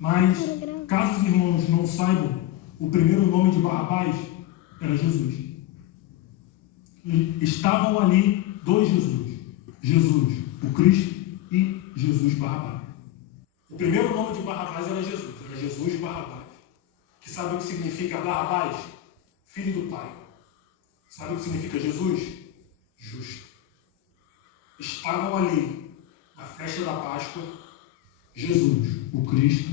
Mas, caso os irmãos não saibam, o primeiro nome de Barrabás era Jesus. E estavam ali dois Jesus. Jesus, o Cristo, e Jesus Barrabás. O primeiro nome de Barrabás era Jesus Barrabás. Que sabe o que significa Barrabás? Filho do Pai. Sabe o que significa Jesus? Justo. Estavam ali, na festa da Páscoa, Jesus, o Cristo,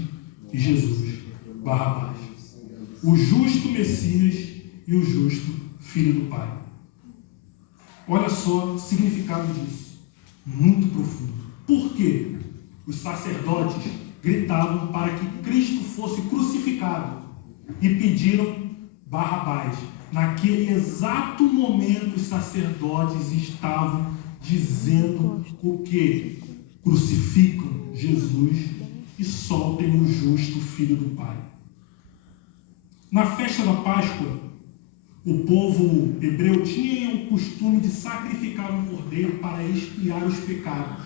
e Jesus Barrabás. O justo Messias e o justo Filho do Pai. Olha só o significado disso. Muito profundo. Por quê? Os sacerdotes gritavam para que Cristo fosse crucificado e pediram Barrabás. Naquele exato momento, os sacerdotes estavam dizendo o quê? Crucificam Jesus e soltem o justo Filho do Pai. Na festa da Páscoa, o povo hebreu tinha o costume de sacrificar um cordeiro para expiar os pecados,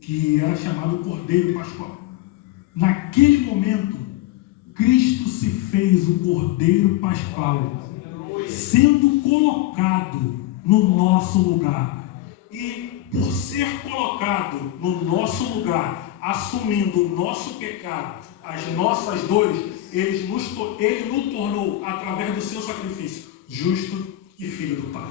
que era chamado Cordeiro Pascual. Naquele momento, Cristo se fez o Cordeiro Pascual, sendo colocado no nosso lugar. E por ser colocado no nosso lugar, assumindo o nosso pecado, as nossas dores, ele nos tornou, através do seu sacrifício, justo e filho do Pai.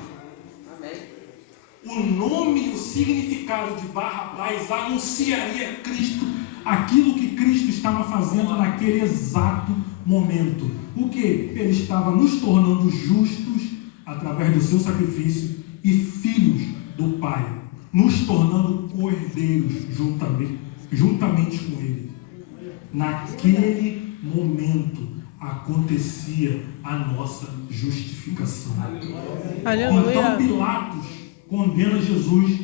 O nome e o significado de Barrabás anunciaria Cristo, aquilo que Cristo estava fazendo naquele exato momento. O que? Ele estava nos tornando justos através do seu sacrifício e filhos do Pai, nos tornando cordeiros juntamente com Ele. Naquele momento acontecia a nossa justificação. Aleluia. Então Pilatos condena Jesus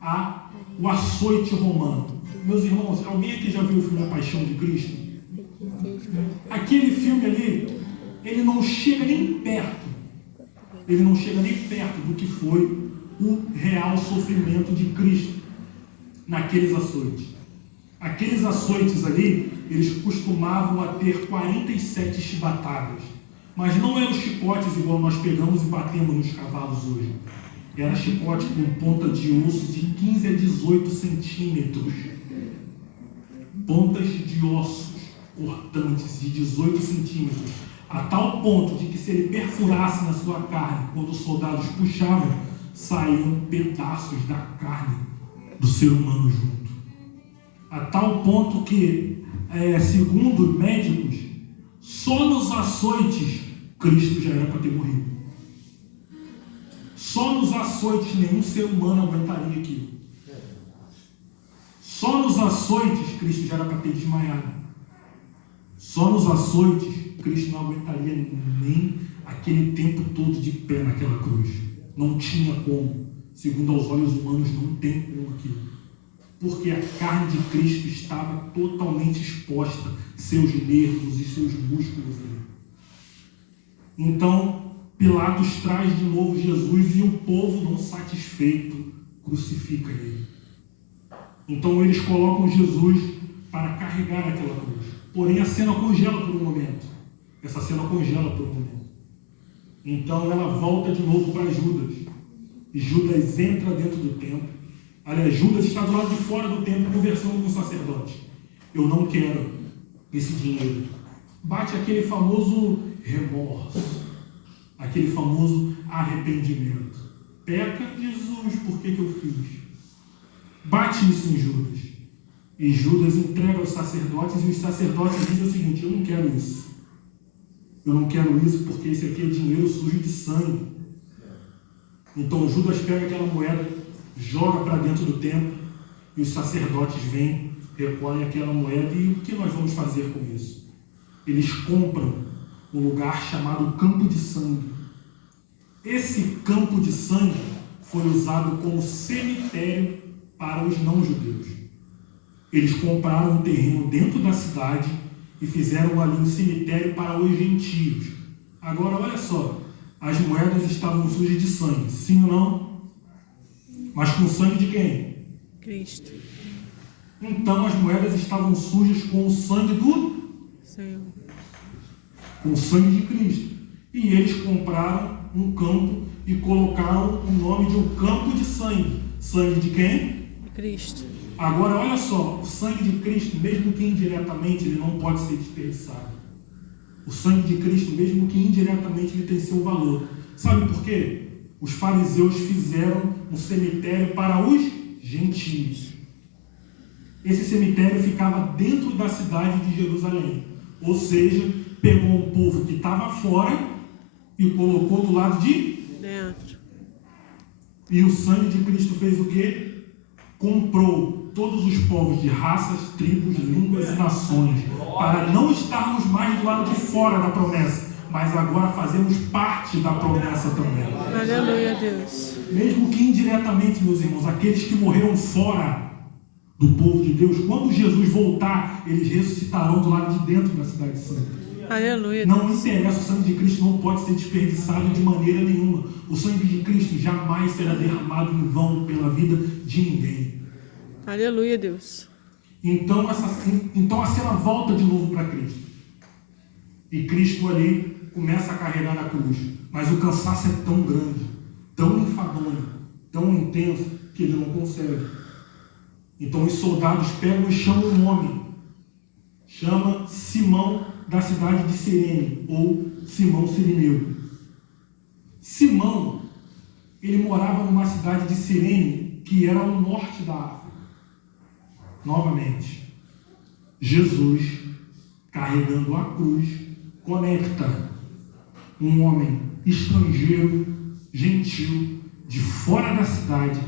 ao açoite romano. Meus irmãos, alguém aqui já viu o filme A Paixão de Cristo? Aquele filme ali, ele não chega nem perto do que foi o real sofrimento de Cristo naqueles açoites. Aqueles açoites ali, eles costumavam a ter 47 chibatadas, mas não eram chicotes igual nós pegamos e batemos nos cavalos hoje. Era chicote com ponta de osso de 15 a 18 centímetros. Pontas de ossos cortantes de 18 centímetros. A tal ponto de que se ele perfurasse na sua carne, quando os soldados puxavam, saíam pedaços da carne do ser humano junto. A tal ponto que, segundo médicos, só nos açoites Cristo já era para ter morrido. Só nos açoites nenhum ser humano aguentaria aquilo. Só nos açoites Cristo já era para ter desmaiado. Só nos açoites Cristo não aguentaria nem aquele tempo todo de pé naquela cruz. Não tinha como. Segundo aos olhos humanos, não tem como aquilo. Porque a carne de Cristo estava totalmente exposta, seus nervos e seus músculos ali. Então, Pilatos traz de novo Jesus e o povo, não satisfeito, crucifica ele. Então eles colocam Jesus para carregar aquela cruz. Porém a cena congela por um momento. Essa cena congela por um momento. Então ela volta de novo para Judas. E Judas entra dentro do templo. Aliás, Judas está do lado de fora do templo conversando com o sacerdote. Eu não quero esse dinheiro. Bate aquele famoso remorso. Aquele famoso arrependimento. Peca, Jesus, por que eu fiz? Bate isso em Judas. E Judas entrega aos sacerdotes, e os sacerdotes dizem o seguinte: eu não quero isso. Eu não quero isso porque esse aqui é dinheiro sujo de sangue. Então Judas pega aquela moeda, joga para dentro do templo, e os sacerdotes vêm, recolhem aquela moeda, e o que nós vamos fazer com isso? Eles compram um lugar chamado Campo de Sangue. Esse campo de sangue foi usado como cemitério para os não-judeus. Eles compraram um terreno dentro da cidade e fizeram ali um cemitério para os gentios. Agora, olha só, as moedas estavam sujas de sangue, sim ou não? Mas com sangue de quem? Cristo. Então as moedas estavam sujas com o sangue do Senhor. com o sangue de Cristo. E eles compraram um campo e colocaram o nome de um campo de sangue. Sangue de quem? De Cristo. Agora olha só, o sangue de Cristo, mesmo que indiretamente, ele não pode ser desperdiçado. O sangue de Cristo, mesmo que indiretamente, ele tem seu valor. Sabe por quê? Os fariseus fizeram um cemitério para os gentios. Esse cemitério ficava dentro da cidade de Jerusalém. Ou seja, pegou um povo que estava fora e colocou do lado de Dentro. E o sangue de Cristo fez o quê? Comprou todos os povos de raças, tribos, línguas e nações, para não estarmos mais do lado de fora da promessa, mas agora fazemos parte da promessa também. Aleluia, Deus. Mesmo que indiretamente, meus irmãos, aqueles que morreram fora do povo de Deus, quando Jesus voltar, eles ressuscitarão do lado de dentro da cidade santa. Aleluia, Não Deus. interessa, o sangue de Cristo não pode ser desperdiçado de maneira nenhuma. O sangue de Cristo jamais será derramado em vão pela vida de ninguém. Aleluia, Deus. Então a cena volta de novo para Cristo. E Cristo ali começa a carregar a cruz. Mas o cansaço é tão grande, tão enfadonho, tão intenso, que ele não consegue. Então os soldados pegam e chamam um homem. Chama Simão da cidade de Cirene, ou Simão Cirineu. Simão, ele morava numa cidade de Cirene, que era ao norte da África. Novamente, Jesus, carregando a cruz, conecta um homem estrangeiro, gentil, de fora da cidade.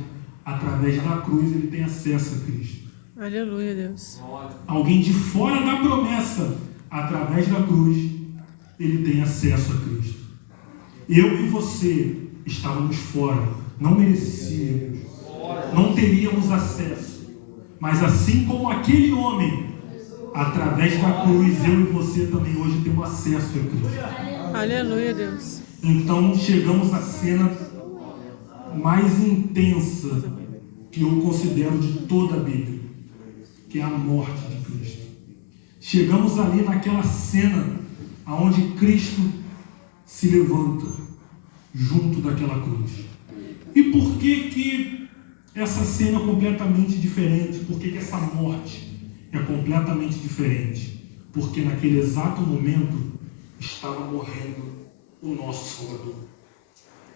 Através da cruz ele tem acesso a Cristo. Aleluia, Deus. Alguém de fora da promessa, através da cruz, ele tem acesso a Cristo. Eu e você estávamos fora, não merecíamos, não teríamos acesso. Mas assim como aquele homem, através da cruz, eu e você também hoje temos acesso a Cristo. Aleluia, Deus. Então chegamos à cena mais intensa que eu considero de toda a Bíblia, que é a morte de Cristo. Chegamos ali naquela cena onde Cristo se levanta junto daquela cruz. E por que essa cena é completamente diferente? Por que essa morte é completamente diferente? Porque naquele exato momento estava morrendo o nosso Salvador.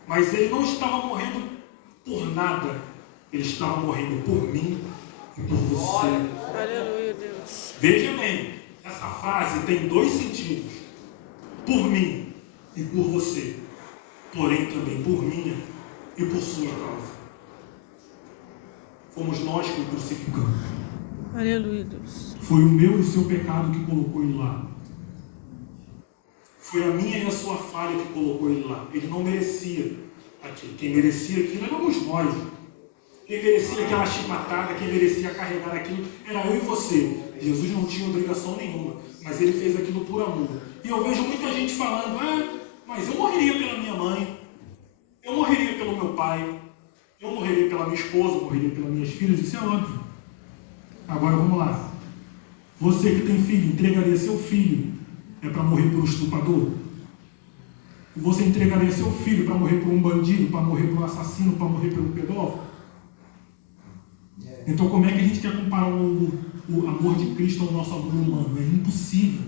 Mas ele não estava morrendo por nada. Ele estava morrendo por mim e por você. Aleluia, Deus. Veja bem, essa frase tem dois sentidos. Por mim e por você. Porém também por minha e por sua causa. Fomos nós que o crucificamos. Aleluia, Deus. Foi o meu e o seu pecado que colocou ele lá. Foi a minha e a sua falha que colocou ele lá. Ele não merecia aquilo. Quem merecia aquilo éramos nós. Quem merecia aquela chibatada, quem merecia carregar aquilo, era eu e você. Jesus não tinha obrigação nenhuma, mas ele fez aquilo por amor. E eu vejo muita gente falando, mas eu morreria pela minha mãe, eu morreria pelo meu pai, eu morreria pela minha esposa, eu morreria pelas minhas filhas, isso é óbvio. Agora vamos lá. Você que tem filho, entregaria seu filho para morrer por um estuprador? Você entregaria seu filho para morrer por um bandido, para morrer por um assassino, para morrer por um pedófilo? Então como é que a gente quer comparar o amor de Cristo ao nosso amor humano? É impossível.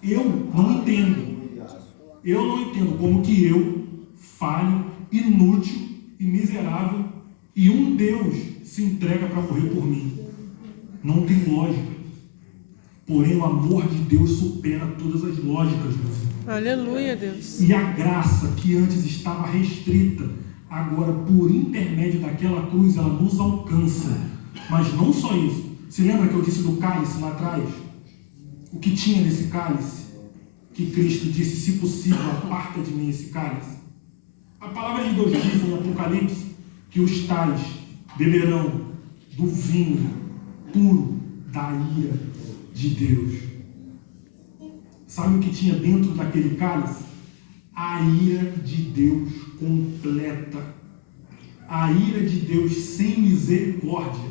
Eu não entendo como que eu, falho, inútil e miserável, e um Deus se entrega para morrer por mim. Não tem lógica. Porém, o amor de Deus supera todas as lógicas, meus irmãos. Aleluia, Deus. E a graça que antes estava restrita, agora, por intermédio daquela cruz, ela nos alcança. Mas não só isso. Se lembra que eu disse do cálice lá atrás? O que tinha nesse cálice? Que Cristo disse, se possível, aparta de mim esse cálice. A palavra de Deus diz em Apocalipse que os tais beberão do vinho puro da ira de Deus. Sabe o que tinha dentro daquele cálice? A ira de Deus completa. A ira de Deus sem misericórdia.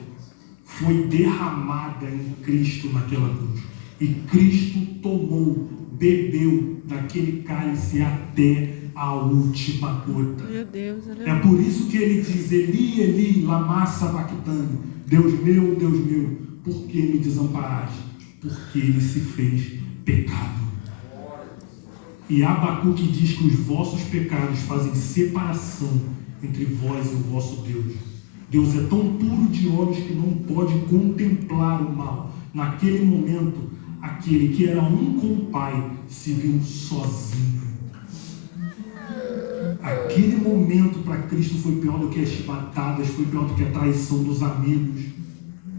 foi derramada em Cristo naquela cruz. E Cristo tomou, bebeu daquele cálice até a última gota. Meu Deus, É por isso que ele diz: Eli, Eli, lama sabachthani. Deus meu, por que me desamparaste? Porque ele se fez pecado. E Abacuque diz que os vossos pecados fazem separação entre vós e o vosso Deus. Deus é tão puro de olhos que não pode contemplar o mal. Naquele momento, aquele que era um com o Pai se viu sozinho. Aquele momento para Cristo foi pior do que as chibatadas, foi pior do que a traição dos amigos,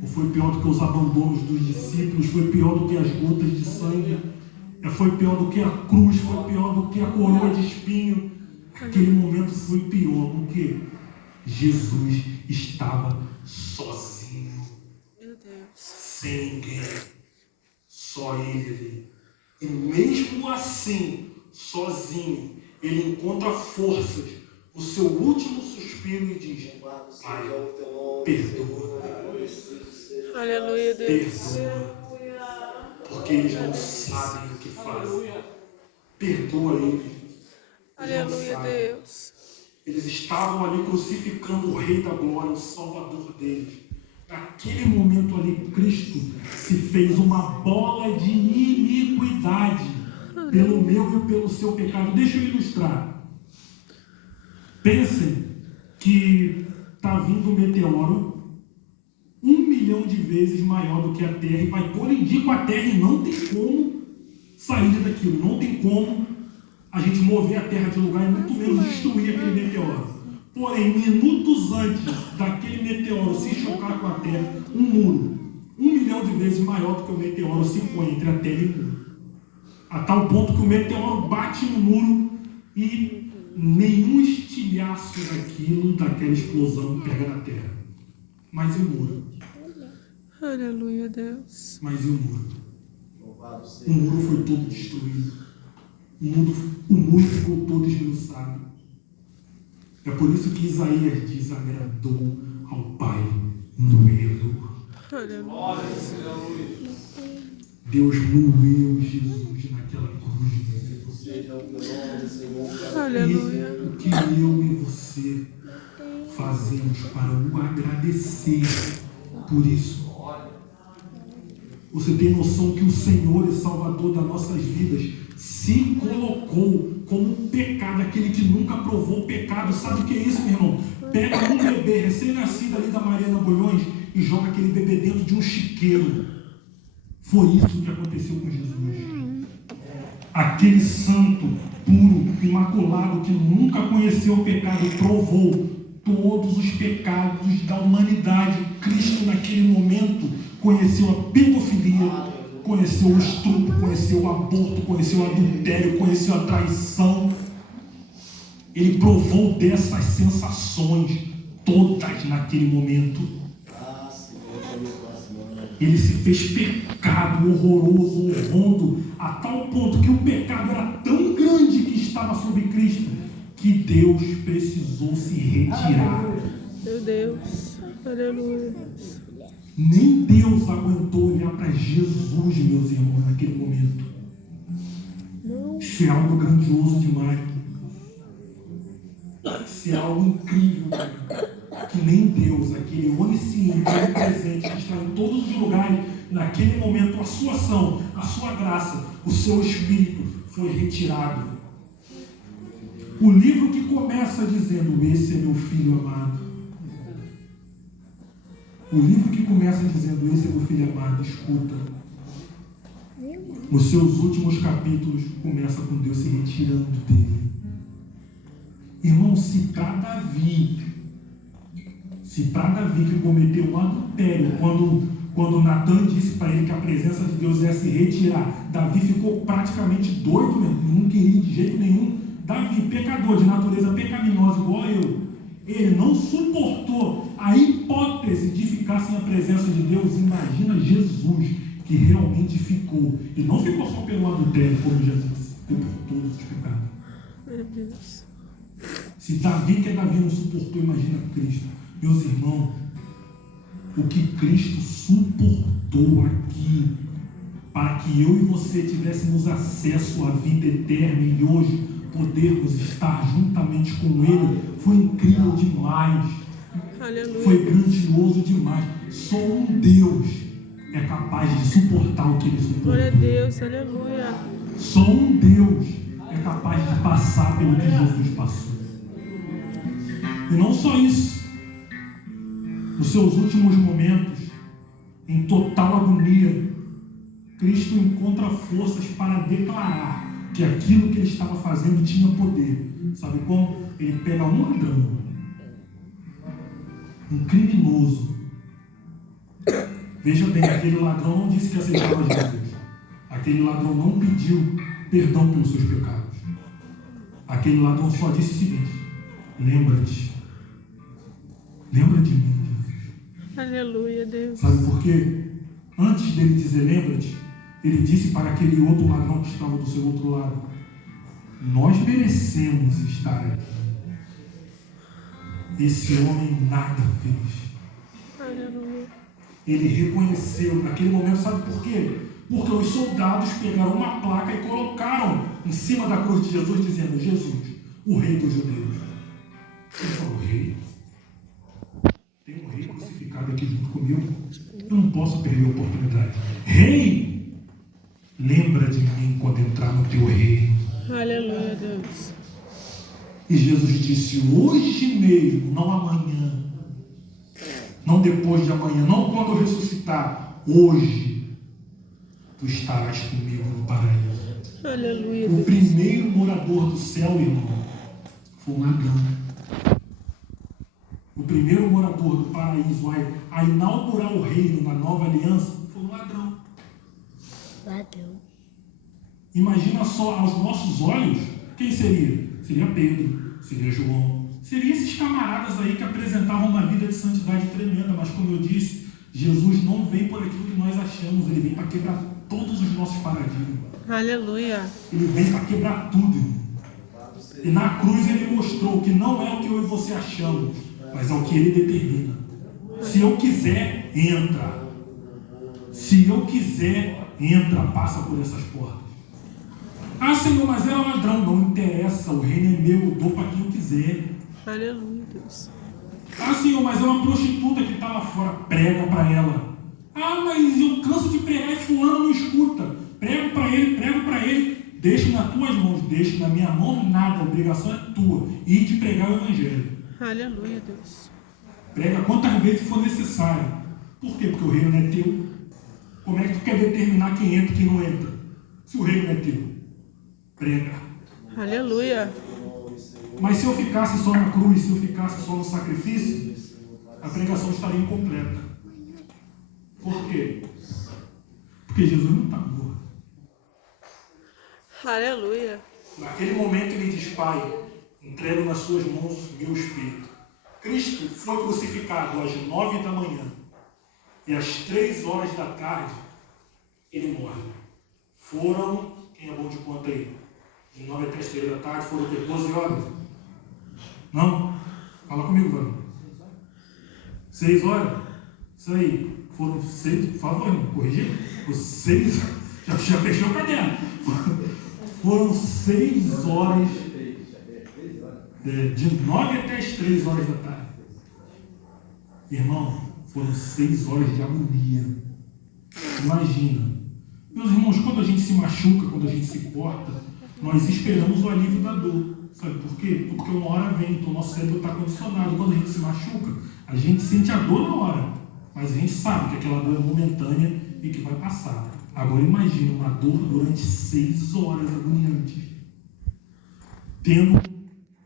ou foi pior do que os abandonos dos discípulos, foi pior do que as gotas de sangue, foi pior do que a cruz, foi pior do que a coroa de espinho. Aquele momento foi pior, porque Jesus estava sozinho, meu Deus. sem ninguém, só ele ali. E mesmo assim, sozinho, ele encontra forças no seu último suspiro e diz: Pai, perdoa. Aleluia, Deus. Perdoa. Porque eles não sabem o que fazem. Perdoa eles. Aleluia, Deus. Eles estavam ali crucificando o Rei da Glória, o Salvador deles. Naquele momento ali, Cristo se fez uma bola de iniquidade pelo meu e pelo seu pecado. Deixa eu ilustrar. Pensem que está vindo um meteoro 1 milhão de vezes maior do que a Terra e vai colidir com a Terra e não tem como sair daquilo, não tem como a gente mover a Terra de lugar e muito menos destruir aquele meteoro. Porém, minutos antes daquele meteoro se chocar com a Terra, um muro 1 milhão de vezes maior do que o meteoro se põe entre a Terra e o muro. A tal ponto que o meteoro bate no muro e nenhum estilhaço daquela explosão pega na Terra. Mas e o muro? Aleluia, Deus. Mas e o muro? O muro foi todo destruído. O muro ficou todo esmiuçado. É por isso que Isaías diz: agradou ao Pai no erro. Aleluia. Deus moeu Jesus naquela cruz. Aleluia. E o que eu e você fazemos para o agradecer por isso? Você tem noção que o Senhor e Salvador das nossas vidas se colocou como um pecado, aquele que nunca provou o pecado. Sabe o que é isso, meu irmão? Pega um bebê recém-nascido ali da Mariana Bulhões e joga aquele bebê dentro de um chiqueiro. Foi isso que aconteceu com Jesus. Aquele santo, puro, imaculado, que nunca conheceu o pecado, provou todos os pecados da humanidade. Cristo, naquele momento, conheceu a pedofilia, conheceu o estupro, conheceu o aborto, conheceu o adultério, conheceu a traição. Ele provou dessas sensações todas naquele momento. Ele se fez pecado horroroso, horrendo, a tal ponto que o pecado era tão grande que estava sobre Cristo, que Deus precisou se retirar. Meu Deus. Aleluia. Nem Deus aguentou olhar para Jesus, meus irmãos, naquele momento. Isso é algo grandioso demais. Isso é algo incrível, que nem Deus, aquele onisciente, onipresente, que está em todos os lugares, naquele momento, a sua ação, a sua graça, o seu Espírito foi retirado. O livro que começa dizendo: esse é meu filho amado. O livro que começa dizendo: esse é meu filho amado, escuta. Nos seus últimos capítulos, começa com Deus se retirando dele. Irmão, se para Davi que cometeu um adultério, quando Natan disse para ele que a presença de Deus ia se retirar, Davi ficou praticamente doido, né? Não queria de jeito nenhum. Davi, pecador de natureza pecaminosa igual eu, ele não suportou a hipótese de ficar sem a presença de Deus. Imagina Jesus, que realmente ficou, e não ficou só pelo adultério, como já disse, ficou por todos os pecados. Meu Deus. Se Davi, que é Davi, não suportou, imagina Cristo. Meus irmãos, o que Cristo suportou aqui, para que eu e você tivéssemos acesso à vida eterna e hoje podermos estar juntamente com Ele, foi incrível demais. Aleluia. Foi grandioso demais. Só um Deus é capaz de suportar o que Ele Glória a suportou. Deus. Aleluia. Só um Deus é capaz de passar pelo que Jesus passou. E não só isso. Nos seus últimos momentos, em total agonia, Cristo encontra forças para declarar que aquilo que ele estava fazendo tinha poder. Sabe como? Ele pega um ladrão, um criminoso. Veja bem, aquele ladrão não disse que aceitava Jesus. Aquele ladrão não pediu perdão pelos seus pecados. Aquele ladrão só disse o seguinte: lembra-te. Lembra de mim, Jesus. Aleluia, Deus. Sabe por quê? Antes dele dizer lembra-te, ele disse para aquele outro ladrão que estava do seu outro lado: nós merecemos estar aqui. Esse homem nada fez. Aleluia. Ele reconheceu naquele momento, sabe por quê? Porque os soldados pegaram uma placa e colocaram em cima da cruz de Jesus, dizendo: Jesus, o rei dos judeus. Ele falou: rei? Tem um rei crucificado aqui junto comigo. Eu não posso perder a oportunidade. Rei, lembra de mim quando entrar no teu reino. Aleluia, Deus. E Jesus disse: hoje mesmo, não amanhã, não depois de amanhã, não quando eu ressuscitar, hoje tu estarás comigo no paraíso. Aleluia, O Deus. primeiro morador do céu, irmão, foi um ladrão. O primeiro morador do paraíso a inaugurar o reino na nova aliança foi um ladrão. Ladrão. Imagina só, aos nossos olhos, quem seria? Seria Pedro, seria João, seria esses camaradas aí que apresentavam uma vida de santidade tremenda, mas como eu disse, Jesus não vem por aquilo que nós achamos, ele vem para quebrar todos os nossos paradigmas. Aleluia. Ele vem para quebrar tudo, irmão. E na cruz ele mostrou que não é o que eu e você achamos, mas é o que ele determina. Se eu quiser, entra. Se eu quiser, entra, passa por essas portas. Ah, Senhor, mas era ladrão. Não interessa, o reino é meu, eu dou para quem eu quiser. Aleluia, Deus. Ah, Senhor, mas é uma prostituta que está lá fora. Prega para ela. Ah, mas eu canso de pregar e fulano não escuta. Prego para ele. Deixo nas tuas mãos, deixo na minha mão nada, a obrigação é tua. E de pregar o evangelho. Aleluia, Deus. Prega quantas vezes for necessário. Por quê? Porque o reino não é teu. Como é que tu quer determinar quem entra e quem não entra? Se o reino não é teu. Prega. Aleluia. Mas se eu ficasse só na cruz, se eu ficasse só no sacrifício, a pregação estaria incompleta. Por quê? Porque Jesus não está morto. Aleluia. Naquele momento ele diz: Pai, entrego nas suas mãos meu espírito. Cristo foi crucificado às 9 da manhã e às 3 horas da tarde ele morre. Foram, quem é bom de conta aí? De 9 até as 3 da tarde foram 12 horas? Não? Fala comigo, Vânia. 6 horas? Isso aí. Foram 6, por favor, irmão, corrigir? Foram 6, já fechou o caderno. Foram 6 horas, de 9 até as 3 horas da tarde. Irmão, foram 6 horas de agonia. Imagina. Meus irmãos, quando a gente se machuca, quando a gente se corta, nós esperamos o alívio da dor. Sabe por quê? Porque uma hora vem, então o nosso cérebro está condicionado. Quando a gente se machuca, a gente sente a dor na hora, mas a gente sabe que aquela dor é momentânea e que vai passar. Agora imagina uma dor durante 6 horas agoniantes, tendo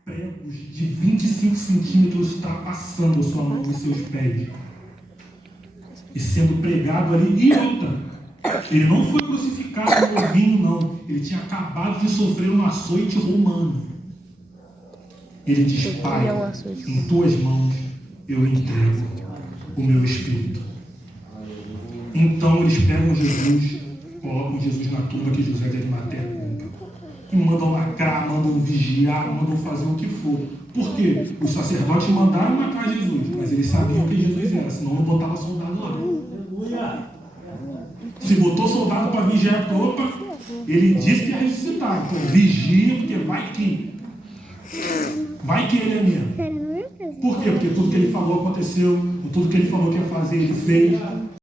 pregos de 25 centímetros ultrapassando a sua mão e seus pés, e sendo pregado ali. E outra, ele não foi crucificado novinho, não. Ele tinha acabado de sofrer um açoite romano. Ele diz: Pai, em tuas mãos eu entrego o meu espírito. Então eles pegam Jesus, colocam Jesus na tumba que José de Arimateia compra. e mandam lacrar, mandam vigiar, mandam fazer o que for. Por quê? Os sacerdotes mandaram matar Jesus, mas eles sabiam quem Jesus era, senão não botava soldado lá. Se botou soldado para vigiar, opa, ele disse que ia ressuscitar. Então vigia, porque vai que ele é mesmo. Por quê? Porque tudo que ele falou aconteceu, tudo que ele falou que ia fazer, ele fez.